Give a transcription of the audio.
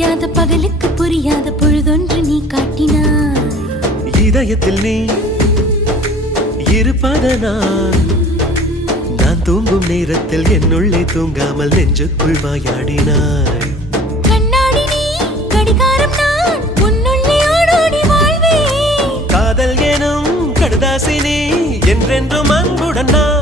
விடியாத பகலுக்கு புரியாத பொழுதொன்று நீ காட்டினாய். இதயத்தில் நீ இருப்பதனால் நான் தூங்கும் நேரத்தில் என்னுள்ளே தூங்காமல் நெஞ்சுக்குள் வாயாடினாய். கண்ணாடி நீ கடிகாரம் நான் உன்னுள்ளே ஓடோடி வாழ்வே. காதல் எனும் கடுதாசி நீ என்றென்றும் அன்புடன் நான்